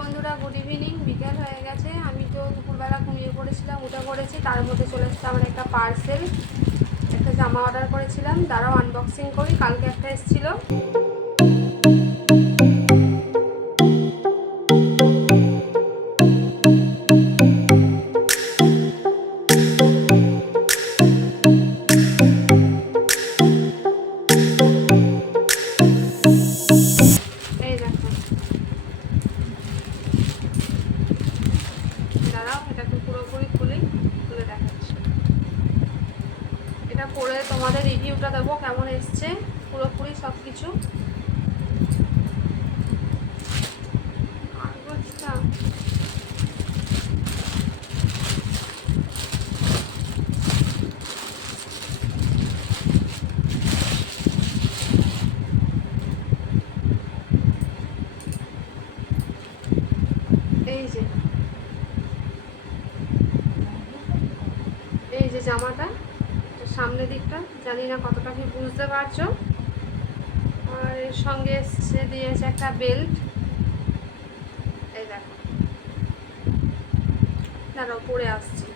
বন্ধুরা good evening বিকেল হয়ে গেছে। আমি তো দুপুরবেলা ঘুমিয়ে পড়েছিলাম, ওটা করেছি। তার মধ্যে চলে এসেছে আমার একটা পার্সেল একটা জামা অর্ডার করেছিলাম। তারাও আনবক্সিং করি। কালকে একটা এসেছিল। পরে তোমাদের রিভিউটা দেবো কেমন এসছে পুরোপুরি সব কিছু জামাটা। এটা সামনের দিকটা, জানি না কতটা কি বুঝতে পারছ? আর এর সঙ্গে এসছে দিয়েছে একটা বেল্ট এই দেখো। দাঁড়াও, পরে আসছি।